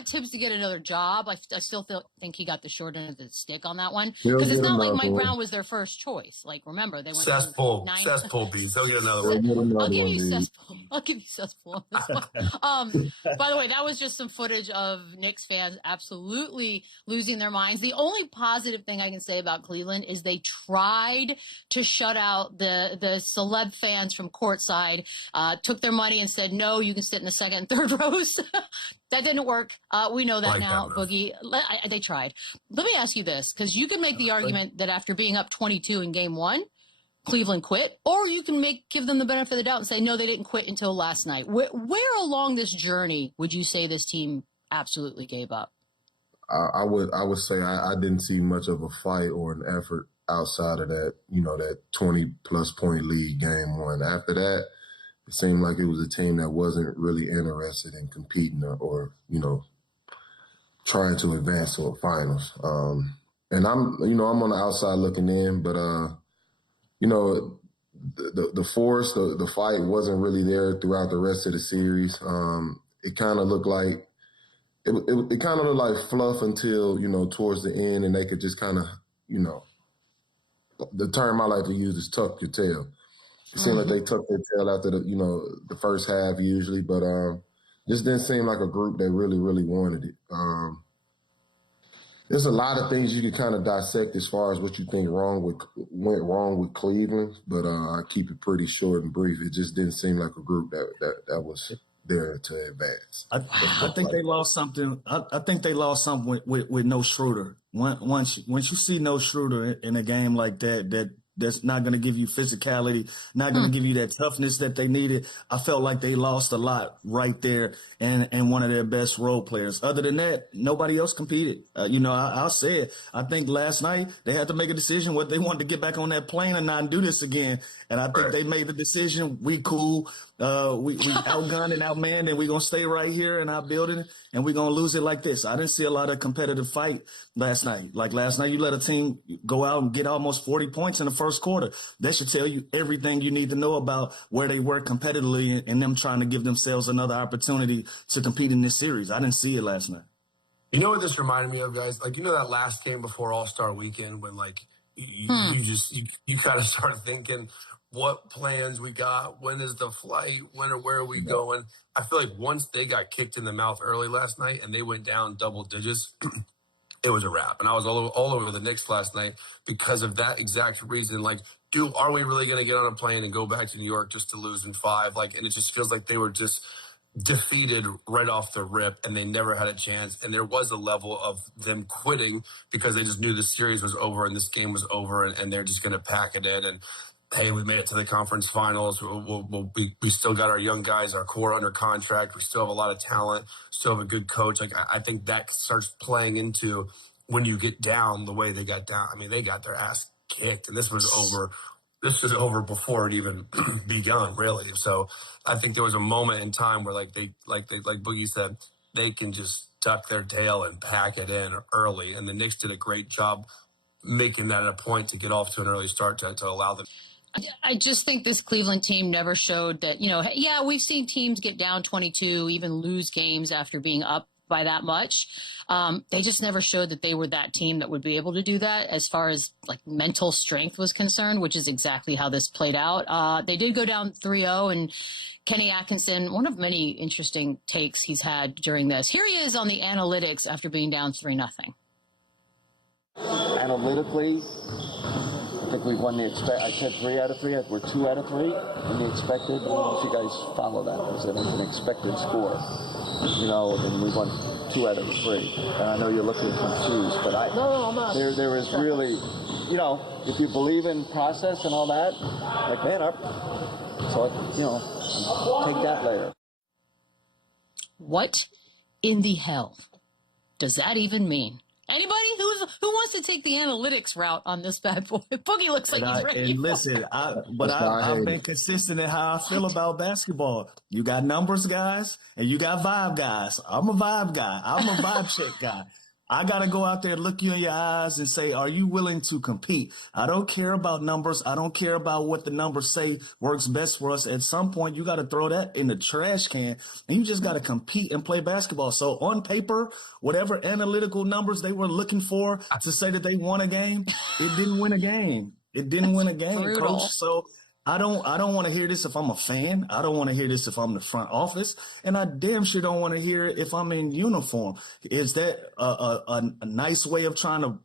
want Tibbs to get another job. I still think he got the short end of the stick on that one He'll because it's get not like another Mike one. Brown was their first choice. Like, remember, they went Cesspool beats. They'll get another He'll one. get another I'll give one, you dude. cesspool. I'll give you cesspool on this one. By the way, that was just some footage of Knicks fans absolutely losing their minds. The only positive thing I can say about Cleveland is they tried to shut out the celeb fans from courtside, took their money and said, no, you can sit in the second and third rows. That didn't work. We know that now, Boogie. They tried. Let me ask you this, because you can make the argument that after being up 22 in game one, Cleveland quit, or you can give them the benefit of the doubt and say, no, they didn't quit until last night. Where along this journey would you say this team absolutely gave up? I would say I didn't see much of a fight or an effort outside of that, that 20-plus point lead game one. After that, it seemed like it was a team that wasn't really interested in competing or trying to advance to a finals. And I'm on the outside looking in, but the force, the fight wasn't really there throughout the rest of the series. It kind of looked like it kind of looked like fluff until towards the end, and they could just kind of the term I like to use is tuck your tail. It seemed like they tucked their tail after the first half usually, but this didn't seem like a group that really wanted it. There's a lot of things you can kind of dissect as far as what you think went wrong with Cleveland, but I keep it pretty short and brief. It just didn't seem like a group that was there to advance. I think they lost something. I think they lost something with no Schroeder. Once you see no Schroeder in a game like that's not going to give you physicality, not going to give you that toughness that they needed. I felt like they lost a lot right there and one of their best role players. Other than that, nobody else competed. I'll say it. I think last night they had to make a decision whether they wanted to get back on that plane or not and do this again. And I think they made the decision. We cool. We outgunned and outmanned, and we're going to stay right here in our building, and we're going to lose it like this. I didn't see a lot of competitive fight last night. Like last night, you let a team go out and get almost 40 points in the first quarter. That should tell you everything you need to know about where they were competitively and them trying to give themselves another opportunity to compete in this series. I didn't see it last night. You know what this reminded me of, guys? Like, that last game before All-Star Weekend when, like, you kind of start thinking what plans we got, when is the flight, where are we going? I feel like once they got kicked in the mouth early last night and they went down double digits, it was a wrap. And I was all over the Knicks last night because of that exact reason. Like, are we really going to get on a plane and go back to New York just to lose in 5? Like, and it just feels like they were just defeated right off the rip, and they never had a chance. And there was a level of them quitting because they just knew the series was over and this game was over, and they're just going to pack it in. And hey, we made it to the conference finals. We still got our young guys, our core under contract. We still have a lot of talent, still have a good coach. Like, I think that starts playing into when you get down the way they got down. I mean, they got their ass kicked, and this was over. This was over before it even begun, really. So I think there was a moment in time where, like Boogie said, they can just tuck their tail and pack it in early. And the Knicks did a great job making that a point to get off to an early start to allow them. I just think this Cleveland team never showed that, we've seen teams get down 22, even lose games after being up by that much. They just never showed that they were that team that would be able to do that as far as like mental strength was concerned, which is exactly how this played out. They did go down 3-0, and Kenny Atkinson, one of many interesting takes he's had during this. Here he is on the analytics after being down 3-0. Analytically, I think we've won the I said 3 out of 3. We're 2 out of 3 in the expected. I don't know if you guys follow that. Is it an expected score? And we won 2 out of 3. And I know you're looking confused, but I'm not. There is really, if you believe in process and all that, like man up. So take that later. What in the hell does that even mean? Anybody who wants to take the analytics route on this bad boy? Boogie looks like he's ready. And listen, I've been consistent in how I feel about basketball. You got numbers guys, and you got vibe guys. I'm a vibe guy. I'm a vibe check guy. I got to go out there, look you in your eyes and say, are you willing to compete? I don't care about numbers. I don't care about what the numbers say works best for us. At some point, you got to throw that in the trash can and you just got to compete and play basketball. So on paper, whatever analytical numbers they were looking for to say that they won a game, it didn't win a game. It didn't win a game, brutal. Coach. So I don't want to hear this if I'm a fan. I don't want to hear this if I'm the front office, and I damn sure don't want to hear it if I'm in uniform. Is that a nice way of trying to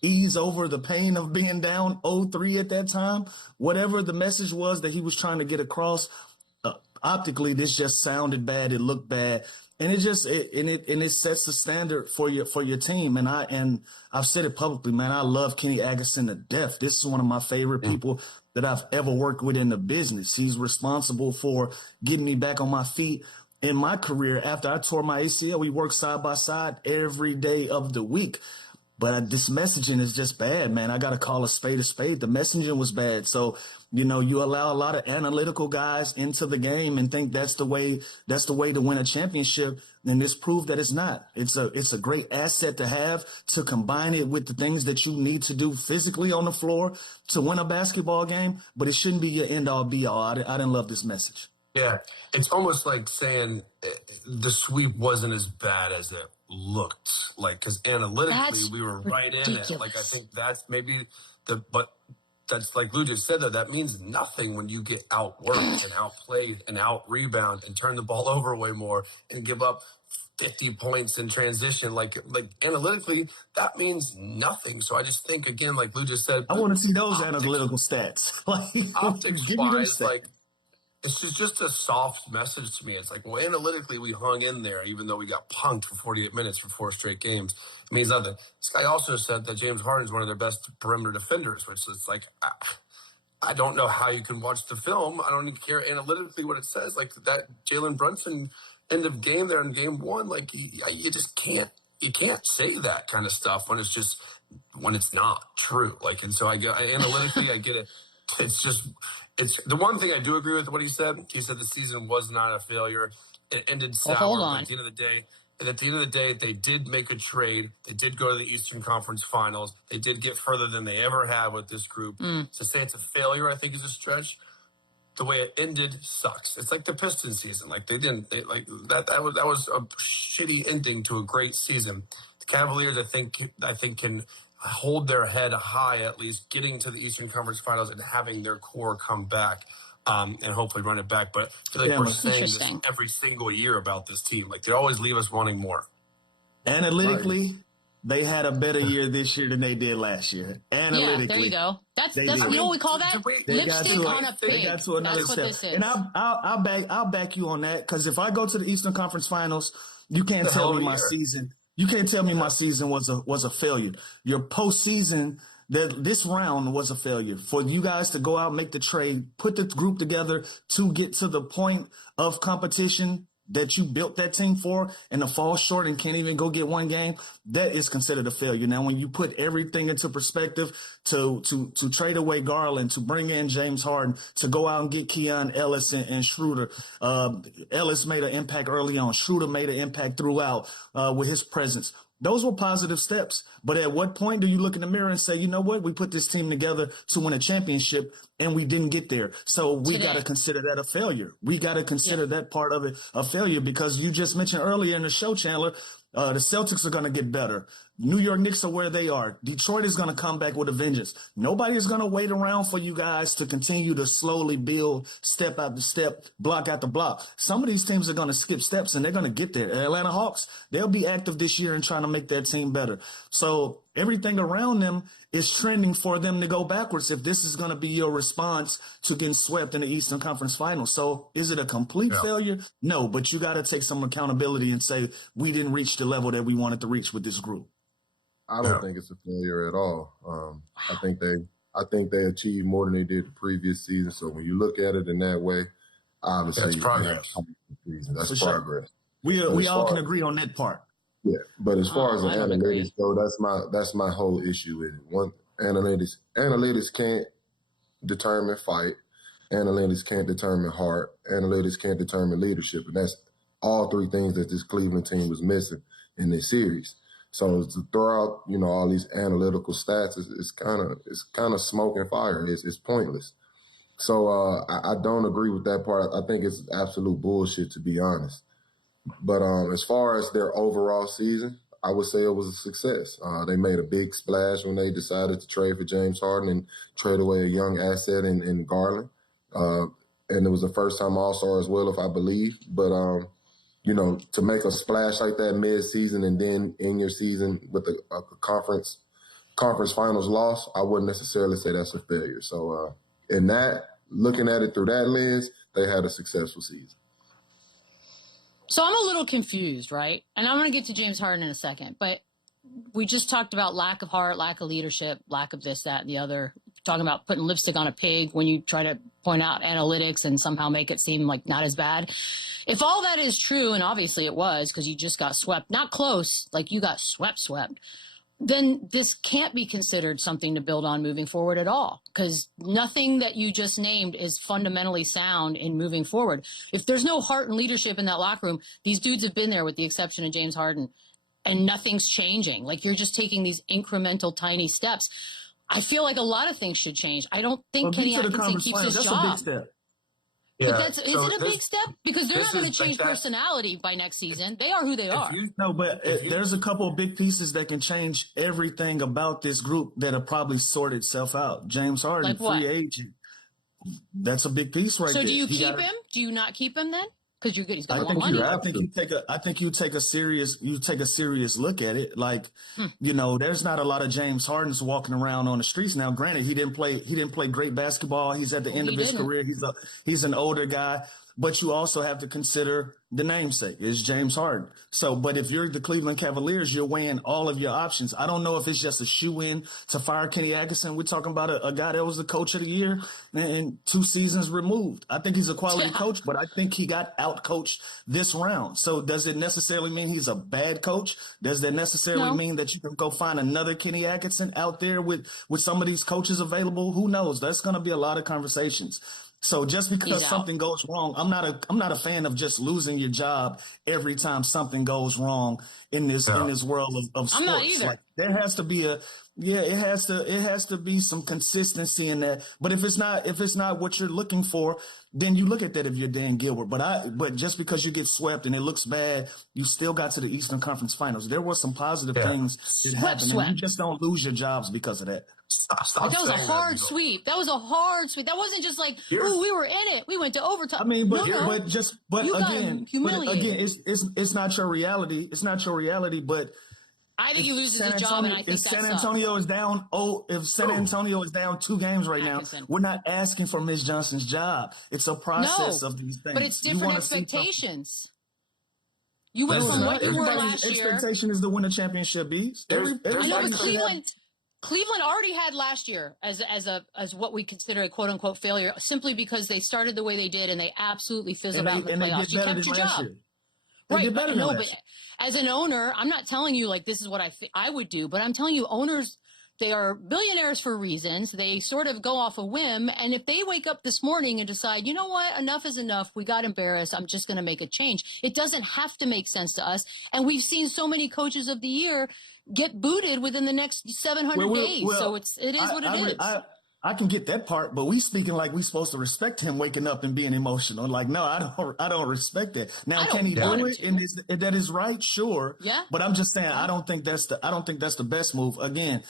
ease over the pain of being down 0-3 at that time? Whatever the message was that he was trying to get across, optically, this just sounded bad. It looked bad. And it sets the standard for your team. And I've said it publicly, man. I love Kenny Atkinson to death. This is one of my favorite people that I've ever worked with in the business. He's responsible for getting me back on my feet in my career. After I tore my ACL, we worked side by side every day of the week. But this messaging is just bad, man. I got to call a spade a spade. The messaging was bad. So, you allow a lot of analytical guys into the game and think that's the way to win a championship. And this proved that it's not. It's a great asset to have, to combine it with the things that you need to do physically on the floor to win a basketball game. But it shouldn't be your end all be all. I didn't love this message. Yeah, it's almost like saying the sweep wasn't as bad as it looked, like, because analytically we were right in it. Like, I think that's maybe but that's like Lou just said, though, that means nothing when you get outworked and outplayed and out-rebound and turn the ball over way more and give up 50 points in transition. Like analytically, that means nothing. So I just think, again, like Lou just said, I want to see those analytical stats. Like, optics-wise, like, it's just a soft message to me. It's like, well, analytically, we hung in there, even though we got punked for 48 minutes for 4 straight games. It means nothing. This guy also said that James Harden is one of their best perimeter defenders, which is like, I don't know how you can watch the film. I don't even care analytically what it says. Like that Jalen Brunson end of game there in game 1, like you just can't. You can't say that kind of stuff when it's not true. Like, and so analytically, I get it. It's the one thing I do agree with what he said. He said the season was not a failure. It ended sour. Hold on. At the end of the day, they did make a trade. They did go to the Eastern Conference Finals. They did get further than they ever had with this group. To say it's a failure, I think, is a stretch. The way it ended sucks. It's like the Pistons season. Like that was a shitty ending to a great season. The Cavaliers, I think can hold their head high, at least getting to the Eastern Conference Finals and having their core come back and hopefully run it back. But I feel like we're saying this every single year about this team. Like, they always leave us wanting more. Analytically, they had a better year this year than they did last year. Analytically. Yeah, there you go. That's did. you know what we call that? Lipstick on a pig. They got to another That's what step. this is. And I'll back you on that, because if I go to the Eastern Conference Finals, you can't tell me my season. You can't tell me my season was a failure. Your postseason, this round was a failure. For you guys to go out, make the trade, put the group together to get to the point of competition that you built that team for, and to fall short and can't even go get one game, that is considered a failure. Now, when you put everything into perspective, to trade away Garland, to bring in James Harden, to go out and get Keon Ellis and Schroeder, Ellis made an impact early on. Schroeder made an impact throughout with his presence. Those were positive steps. But at what point do you look in the mirror and say, you know what, we put this team together to win a championship and we didn't get there? So we got to consider that a failure. We got to consider that part of it a failure, because you just mentioned earlier in the show, Chandler, the Celtics are going to get better. New York Knicks are where they are. Detroit is going to come back with a vengeance. Nobody is going to wait around for you guys to continue to slowly build step after step, block after block. Some of these teams are going to skip steps and they're going to get there. Atlanta Hawks, they'll be active this year in trying to make that team better. So everything around them is trending for them to go backwards if this is going to be your response to getting swept in the Eastern Conference Finals. So is it a complete failure? No, but you got to take some accountability and say we didn't reach the level that we wanted to reach with this group. I don't think it's a failure at all. I think they achieved more than they did the previous season. So when you look at it in that way, obviously that's progress. That's progress. We all can agree on that part. Yeah, but as far as the analytics go, that's my whole issue with it. One, analytics can't determine fight. Analytics can't determine heart. Analytics can't determine leadership, and that's all 3 things that this Cleveland team was missing in this series. So to throw out, all these analytical stats is kind of smoke and fire. It's pointless. So I don't agree with that part. I think it's absolute bullshit, to be honest. But as far as their overall season, I would say it was a success. They made a big splash when they decided to trade for James Harden and trade away a young asset in Garland. And it was a first-time All-Star as well, if I believe. But, to make a splash like that mid-season and then end your season with a conference finals loss, I wouldn't necessarily say that's a failure. So looking at it through that lens, they had a successful season. So I'm a little confused, right? And I'm going to get to James Harden in a second, but we just talked about lack of heart, lack of leadership, lack of this, that, and the other. Talking about putting lipstick on a pig when you try to point out analytics and somehow make it seem like not as bad. If all that is true, and obviously it was because you just got swept, not close, like you got swept, then this can't be considered something to build on moving forward at all, because nothing that you just named is fundamentally sound in moving forward. If there's no heart and leadership in that locker room, these dudes have been there with the exception of James Harden, and nothing's changing. Like, you're just taking these incremental tiny steps. I feel like a lot of things should change. I don't think Kenny Atkinson keeps his job. That's a big step. But is it a big step? Because they're not going to change personality by next season. They are who they are. There's a couple of big pieces that can change everything about this group that'll probably sort itself out. James Harden, free agent. That's a big piece right there. So do you keep him? Do you not keep him then? Because you're good. He's got more money. I think you take a serious look at it. Like, there's not a lot of James Hardens walking around on the streets now. Granted, he didn't play great basketball. He's at the end of his career. He's an older guy. But you also have to consider the namesake is James Harden. So, but if you're the Cleveland Cavaliers, you're weighing all of your options. I don't know if it's just a shoe-in to fire Kenny Atkinson. We're talking about a guy that was the coach of the year and 2 seasons removed. I think he's a quality coach, but I think he got out-coached this round. So does it necessarily mean he's a bad coach? Does that necessarily mean that you can go find another Kenny Atkinson out there with some of these coaches available? Who knows? That's going to be a lot of conversations. So just because something goes wrong, I'm not a fan of just losing your job every time something goes wrong in this world of sports. I'm not either. Like, there has to be it has to be some consistency in that. But if it's not what you're looking for, then you look at that if you're Dan Gilbert. But just because you get swept and it looks bad, you still got to the Eastern Conference Finals. There were some positive things that happened. And you just don't lose your jobs because of that. That was a hard sweep. That was a hard sweep. That wasn't just like, ooh, we were in it. We went to overtime. I mean, but again, it's not your reality. It's not your reality. But I think he loses his job, and I think if San Antonio is down, if San Antonio is down 2 games right now, we're not asking for Ms. Johnson's job. It's a process of these things. But it's different expectations. You went from what you were last year. Expectation is to win a championship, Bees. Cleveland already had last year as what we consider a quote unquote failure, simply because they started the way they did and they absolutely fizzled out in the playoffs. You kept your job. Right. But as an owner, I'm not telling you like this is what I would do, but I'm telling you owners, they are billionaires for reasons. They sort of go off a whim. And if they wake up this morning and decide, you know what, enough is enough, we got embarrassed, I'm just going to make a change. It doesn't have to make sense to us. And we've seen so many coaches of the year get booted within the next 700 days. So it is what it is. I can get that part, but we speaking like we supposed to respect him waking up and being emotional. Like, no, I don't respect that. Now, can he do it? And that is right, sure. Yeah. But I'm just saying, I don't think that's the best move. Again,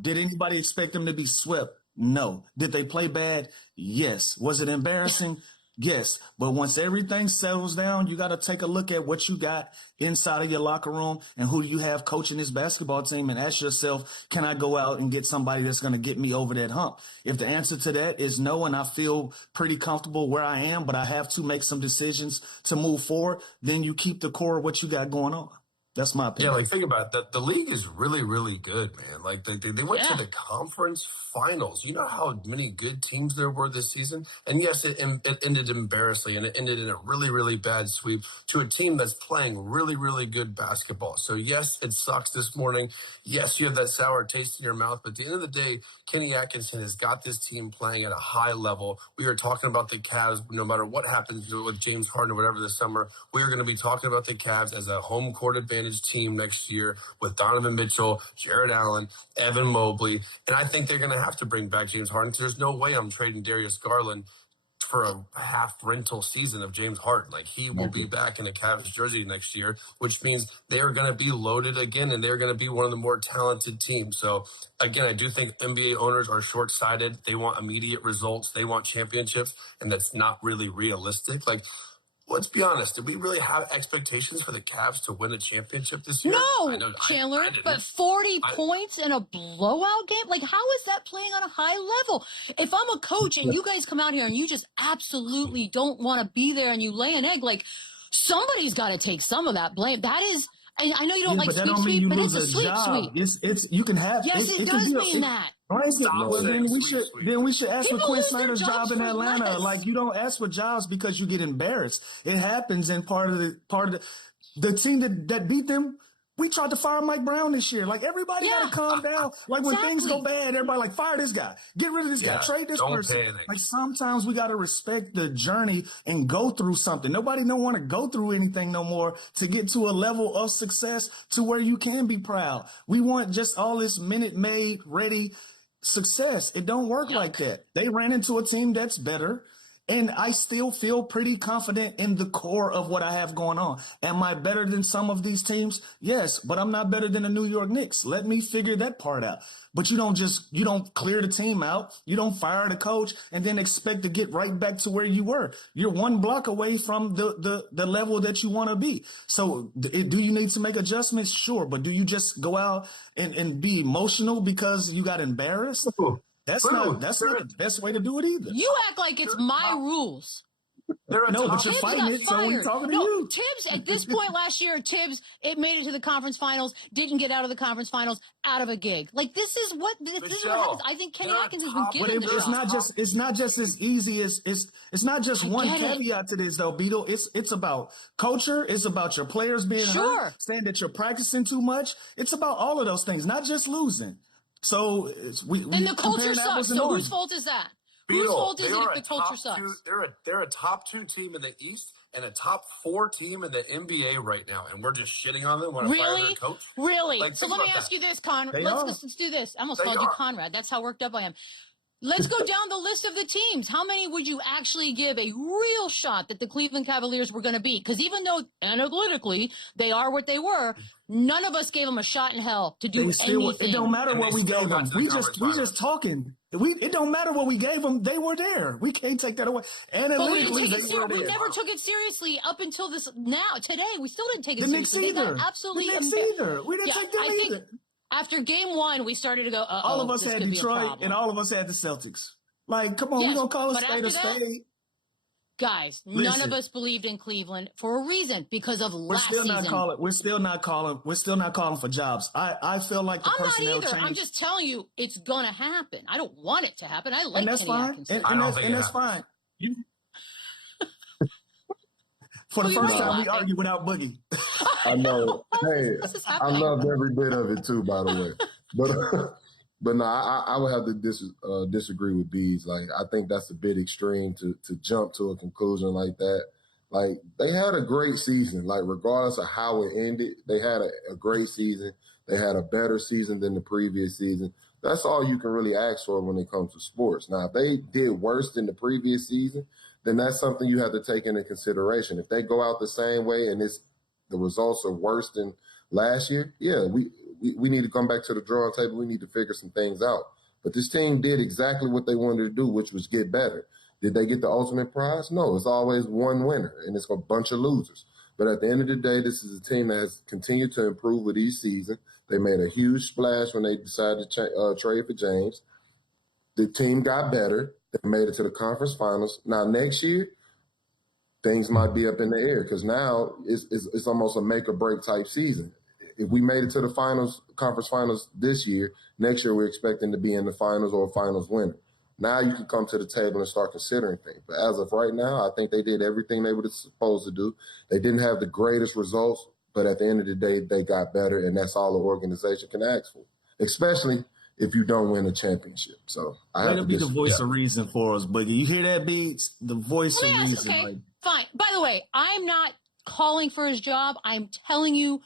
did anybody expect them to be swept? No. Did they play bad? Yes. Was it embarrassing? Yes, but once everything settles down, you got to take a look at what you got inside of your locker room and who you have coaching this basketball team and ask yourself, can I go out and get somebody that's going to get me over that hump? If the answer to that is no, and I feel pretty comfortable where I am, but I have to make some decisions to move forward, then you keep the core of what you got going on. That's my opinion. Yeah, like think about it. The league is really, really good, man. Like they went to the conference finals. You know how many good teams there were this season? And yes, it ended embarrassingly, and it ended in a really, really bad sweep to a team that's playing really, really good basketball. So yes, it sucks this morning. Yes, you have that sour taste in your mouth. But at the end of the day, Kenny Atkinson has got this team playing at a high level. We are talking about the Cavs, no matter what happens with James Harden or whatever this summer. We are going to be talking about the Cavs as a home court advantage advantage team next year with Donovan Mitchell, Jared Allen, Evan Mobley. And I think they're going to have to bring back James Harden. There's no way I'm trading Darius Garland for a half rental season of James Harden. Like, he will be back in a Cavs jersey next year, which means they're going to be loaded again, and they're going to be one of the more talented teams. So again, I do think NBA owners are short-sighted. They want immediate results. They want championships, and that's not really realistic. Like, let's be honest. Did we really have expectations for the Cavs to win a championship this year? No, Chandler, but 40 points in a blowout game? Like, how is that playing on a high level? If I'm a coach and you guys come out here and you just absolutely don't want to be there and you lay an egg, like, somebody's got to take some of that blame. That is, I know you don't like sweep, but it's a sleep sweep. It's you can have. Yes, it does mean that. Right? Well, then we should ask for Quinn Snyder's job in Atlanta. Less. Like, you don't ask for jobs because you get embarrassed. It happens, and part of the team that beat them. We tried to fire Mike Brown this year. Like, everybody got to calm down. Like, when things go bad, everybody like, fire this guy, get rid of this guy, trade this person. Like, sometimes we got to respect the journey and go through something. Nobody don't want to go through anything no more to get to a level of success to where you can be proud. We want just all this minute-made, ready success. It don't work like that. They ran into a team that's better. And I still feel pretty confident in the core of what I have going on. Am I better than some of these teams? Yes, but I'm not better than the New York Knicks. Let me figure that part out. But you don't clear the team out. You don't fire the coach and then expect to get right back to where you were. You're one block away from the level that you want to be. So do you need to make adjustments? Sure. But do you just go out and be emotional because you got embarrassed? That's not the best way to do it either. You act like it's my rules. No, but you're fighting it, so we're talking to you. Tibbs, at this point last year, it made it to the conference finals, didn't get out of the conference finals, out of a gig. Like, this is what happens. I think Kenny Atkins has been given the shot. It's not just as easy as it's not just one caveat to this though, Beetle. It's about culture. It's about your players being hurt, saying that you're practicing too much. It's about all of those things, not just losing. So and the culture sucks. So whose fault is that? Whose fault is it if the culture sucks? They're a top 2 team in the East and a top 4 team in the NBA right now, and we're just shitting on them when I fire their coach. Really? Like, so let me ask you this, Conrad. Let's do this. I almost called you Conrad. That's how worked up I am. Let's go down the list of the teams. How many would you actually give a real shot that the Cleveland Cavaliers were going to beat? Because even though analytically they are what they were, none of us gave them a shot in hell to do anything. It don't matter what we gave them. We just talking. It don't matter what we gave them. They were there. We can't take that away. Analytically, we never took it seriously up until today. We still didn't take it seriously. The Knicks either. The Knicks either. We didn't take them either. After game 1, we started to go, all of us had Detroit and all of us had the Celtics. Like, come on, we're going to call a spade a spade. Guys, none of us believed in Cleveland for a reason, because of last season. We're still not calling for jobs. I feel like the personnel change. I'm just telling you, it's going to happen. I don't want it to happen. I like Kenny Atkins. And that's fine. For the first time, we argue without Boogie. I know. Hey, I loved every bit of it too, by the way. But no, I would have to disagree with Bees. Like, I think that's a bit extreme to jump to a conclusion like that. Like, they had a great season. Like, regardless of how it ended, they had a great season. They had a better season than the previous season. That's all you can really ask for when it comes to sports. Now, if they did worse than the previous season, then that's something you have to take into consideration. If they go out the same way and the results are worse than last year, yeah, we need to come back to the drawing table. We need to figure some things out. But this team did exactly what they wanted to do, which was get better. Did they get the ultimate prize? No, it's always one winner, and it's a bunch of losers. But at the end of the day, this is a team that has continued to improve with each season. They made a huge splash when they decided to trade for James. The team got better. They made it to the conference finals. Now, next year, things might be up in the air because now it's almost a make-or-break type season. If we made it to the conference finals this year, next year we're expecting to be in the finals or a finals winner. Now you can come to the table and start considering things. But as of right now, I think they did everything they were supposed to do. They didn't have the greatest results, but at the end of the day, they got better, and that's all the organization can ask for, especially if you don't win a championship. So I have to be the voice of reason for us, Boogie. You hear that, Beats? The voice of reason. Okay, fine. By the way, I'm not calling for his job. I'm telling you,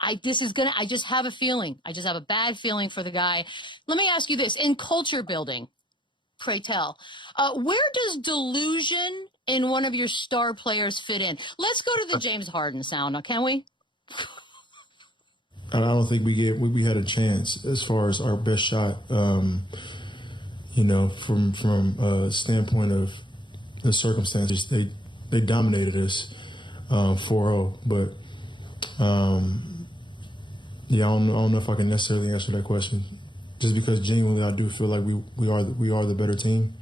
I just have a feeling. I just have a bad feeling for the guy. Let me ask you this. In culture building, pray tell, where does delusion in one of your star players fit in? Let's go to the James Harden sound, can we? I don't think we had a chance as far as our best shot. From a standpoint of the circumstances, they dominated us 4-0. But I don't know if I can necessarily answer that question. Just because genuinely I do feel like we are the better team.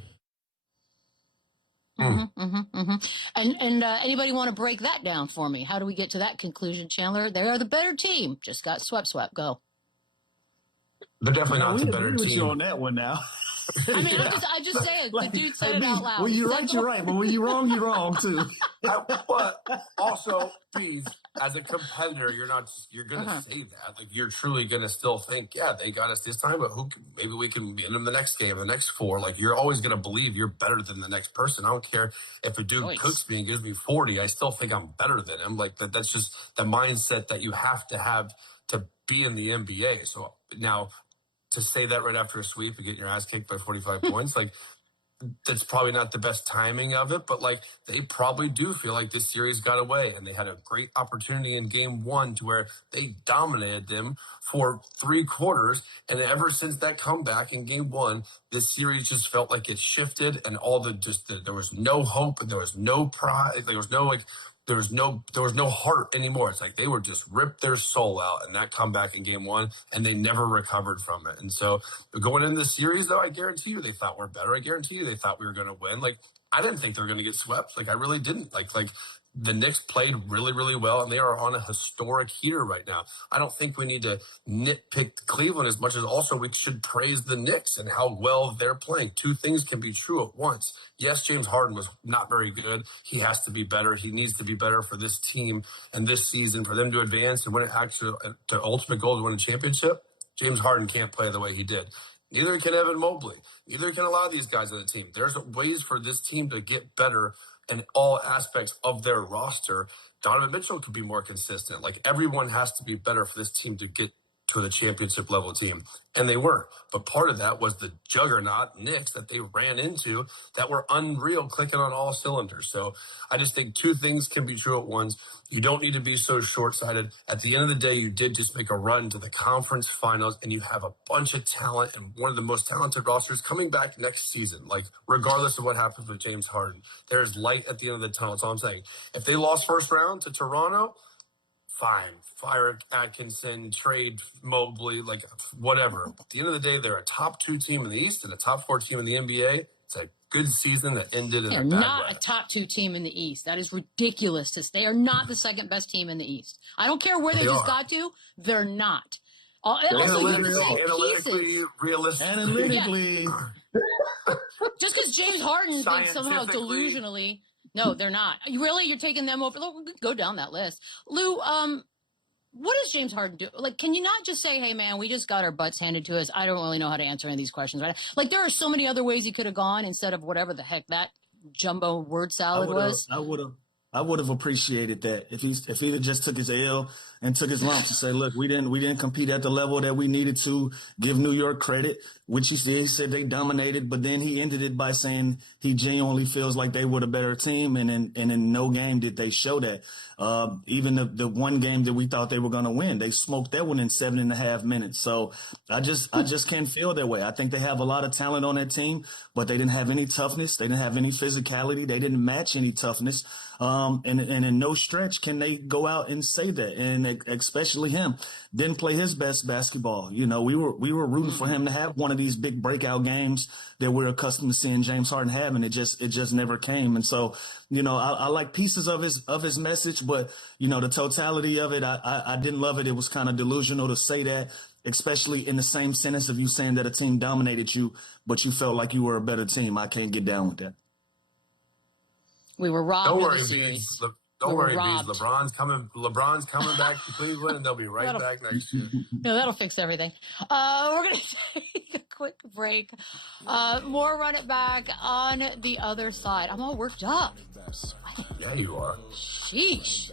And anybody want to break that down for me? How do we get to that conclusion, Chandler? They are the better team. Just got swept. Go. They're definitely not the better team. team. On that one now. I mean, I'm just saying. The dude said it out loud. When you're right, you're right. But when you're wrong too. But also, please, as a competitor, you're going to say that. Like, you're truly going to still think, yeah, they got us this time, but maybe we can beat them the next game, the next 4. Like, you're always going to believe you're better than the next person. I don't care if a dude cooks me and gives me 40. I still think I'm better than him. Like, that's just the mindset that you have to be in the NBA. So now, to say that right after a sweep and get your ass kicked by 45 points, like, that's probably not the best timing of it, but like, they probably do feel like this series got away, and they had a great opportunity in game 1 to where they dominated them for 3 quarters. And ever since that comeback in game 1, this series just felt like it shifted, and there was no hope, and there was no pride. There was no heart anymore. It's like they were just ripped their soul out in that comeback in game 1, and they never recovered from it. And so going into the series, though, I guarantee you they thought we're better. I guarantee you they thought we were going to win. Like, I didn't think they were going to get swept. Like, I really didn't. Like the Knicks played really, really well, and they are on a historic heater right now. I don't think we need to nitpick Cleveland as much as also we should praise the Knicks and how well they're playing. 2 things can be true at once. Yes, James Harden was not very good. He has to be better. He needs to be better for this team and this season for them to advance and win to ultimate goal to win a championship. James Harden can't play the way he did. Neither can Evan Mobley. Neither can a lot of these guys on the team. There's ways for this team to get better in all aspects of their roster. Donovan Mitchell could be more consistent. Like, everyone has to be better for this team to get to the championship level team. And they weren't. But part of that was the juggernaut Knicks that they ran into that were unreal, clicking on all cylinders. So I just think 2 things can be true at once. You don't need to be so short-sighted. At the end of the day, you did just make a run to the conference finals, and you have a bunch of talent and one of the most talented rosters coming back next season. Like, regardless of what happens with James Harden, there's light at the end of the tunnel. That's all I'm saying. If they lost first round to Toronto, fine. Fire Atkinson, trade Mobley, like, whatever. At the end of the day, they're a top 2 team in the East and a top 4 team in the NBA. It's a good season that ended in a bad way. They're not a top 2 team in the East. That is ridiculous. They are not the second best team in the East. I don't care where they just got to. They're not. Analytically, realistically. Just because James Harden thinks somehow delusionally. No, they're not. Really? You're taking them over? Look, go down that list. Lou, what does James Harden do? Like, can you not just say, hey, man, we just got our butts handed to us. I don't really know how to answer any of these questions, right? Like, there are so many other ways you could have gone instead of whatever the heck that jumbo word salad was. I would have appreciated that if he just took his L and took his lumps and say, look, we didn't compete at the level that we needed to. Give New York credit, which he did. He said they dominated, but then he ended it by saying he genuinely feels like they were the better team, and in no game did they show that. Even the one game that we thought they were going to win, they smoked that one in 7.5 minutes. So I just can't feel that way. I think they have a lot of talent on that team, but they didn't have any toughness. They didn't have any physicality. They didn't match any toughness. And in no stretch can they go out and say that. And especially him didn't play his best basketball. You know, we were rooting for him to have one of these big breakout games that we're accustomed to seeing James Harden have, and it just never came. And so, you know, I like pieces of his message, but you know, the totality of it, I didn't love it. It was kind of delusional to say that, especially in the same sentence of you saying that a team dominated you, but you felt like you were a better team. I can't get down with that. We were robbed. Don't of worry, the series. Don't worry, Bees. LeBron's coming back to Cleveland, and they'll be right back next year. No, that'll fix everything. We're going to take a quick break. More Run It Back on the other side. I'm all worked up. I'm sweating. Yeah, you are. Sheesh.